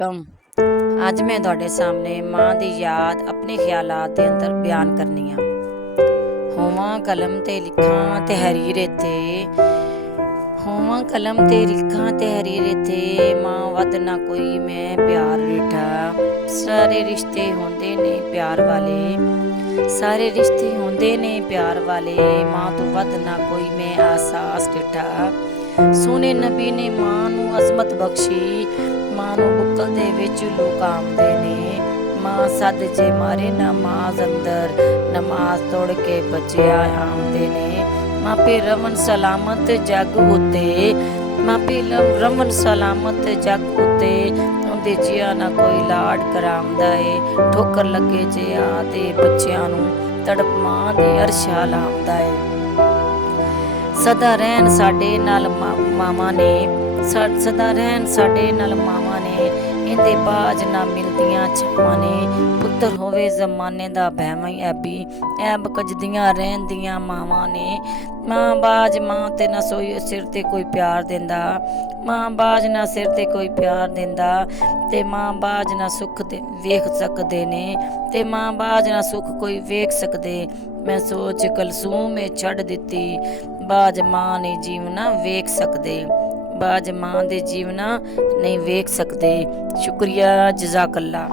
ਕਮ ਅੱਜ ਮੈਂ ਤੁਹਾਡੇ ਸਾਹਮਣੇ ਮਾਂ ਦੀ ਯਾਦ ਆਪਣੇ ਖਿਆਲਾਤ ਦੇ ਅੰਦਰ ਬਿਆਨ ਕਰਨੀ ਆ। ਹੋਵਾਂ ਕਲਮ ਤੇ ਲਿਖਾਂ ਤੇ ਹਰੀਰ ਇੱਥੇ, ਹੋਵਾਂ ਕਲਮ ਤੇ ਲਿਖਾਂ ਤੇ ਹਰੀਰ ਇੱਥੇ, ਮਾਂ ਵੱਧ ਨਾ ਕੋਈ ਮੈਂ ਪਿਆਰ ਰਿਠਾ। ਸਾਰੇ ਰਿਸ਼ਤੇ ਹੁੰਦੇ ਨੇ ਪਿਆਰ ਵਾਲੇ, ਸਾਰੇ ਰਿਸ਼ਤੇ ਹੁੰਦੇ ਨੇ ਪਿਆਰ ਵਾਲੇ, ਮਾਂ ਤੋਂ ਵੱਧ ਨਾ ਕੋਈ ਮੈਂ ਆਸਾਸ ਡਿਠਾ। ਸੋਹਣੇ ਨਬੀ ਨੇ ਮਾਂ ਨੂੰ ਅਜ਼ਮਤ ਬਖਸ਼ੀ, ਮਾਂ ਨੂੰ ਬੁੱਕਲ ਦੇ ਵਿੱਚ ਲੋਕ ਆਉਂਦੇ ਨੇ। ਮਾਂ ਸੱਦ ਜੇ ਮਾਰੇ ਨਮਾਜ਼ ਅੰਦਰ, ਨਮਾਜ਼ ਤੋੜ ਕੇ ਬੱਚਿਆ ਆਉਂਦੇ ਨੇ। ਮਾਪੇ ਰਵਨ ਸਲਾਮਤ ਜੱਗ ਉੱਤੇ, ਮਾਪੇ ਰਵਨ ਸਲਾਮਤ ਜੱਗ ਉੱਤੇ, ਉਹਦੇ ਜੀਆਂ ਨਾ ਕੋਈ ਲਾਡ ਕਰਾਉਂਦਾ ਏ। ਠੋਕਰ ਲੱਗੇ ਜਿਆ ਤੇ ਬੱਚਿਆਂ ਨੂੰ ਤੜਪ ਮਾਂ ਦੇ ਅਰਸ਼ਾ ਲਾਉਂਦਾ ਏ। ਸਦਾ ਰਹਿਣ ਸਾਡੇ ਨਾਲ ਮਾਵਾਂ ਨੇ, ਸਦਾ ਰਹਿਣ ਸਾਡੇ ਨਾਲ ਮਾਵਾਂ ਨੇ, ਇਹਦੇ ਬਾਝ ਨਾ ਮਿਲਦੀਆਂ ਛਾਵਾਂ ਨੇ। ਪੁੱਤਰ ਹੋਵੇ ਜ਼ਮਾਨੇ ਦਾ ਭੈਵੇਂ ਐਬੀ, ਐਬ ਕੱਜਦੀਆਂ ਰਹਿੰਦੀਆਂ ਮਾਵਾਂ ਨੇ। ਮਾਂ ਬਾਝ ਮਾਂ ਤੇ ਨਾ ਸੋਈ ਸਿਰ ਤੇ ਕੋਈ ਪਿਆਰ ਦਿੰਦਾ, ਮਾਂ ਬਾਝ ਨਾ ਸਿਰ ਤੇ ਕੋਈ ਪਿਆਰ ਦਿੰਦਾ, ਤੇ ਮਾਂ ਬਾਝ ਨਾ ਸੁੱਖ ਵੇਖ ਸਕਦੇ ਨੇ, ਤੇ ਮਾਂ ਬਾਝ ਨਾ ਸੁੱਖ ਕੋਈ ਵੇਖ ਸਕਦੇ। ਮੈਂ ਸੋਚ ਕਲਸੂਮ ਛੱਡ ਦਿੱਤੀ, ਬਾਝ ਮਾਂ ਨੇ ਜੀਵਨਾ ਵੇਖ ਸਕਦੇ, ਬਾਝ ਮਾਂ ਦੇ ਜੀਵਨਾ ਨਹੀਂ ਵੇਖ ਸਕਦੇ। ਸ਼ੁਕਰੀਆ, ਜਜ਼ਾਕੱਲਾ।